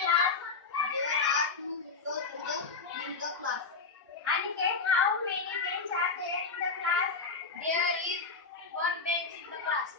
class? There are two windows in the class. Aniket, how many benches are there in the class? There is one bench in the class.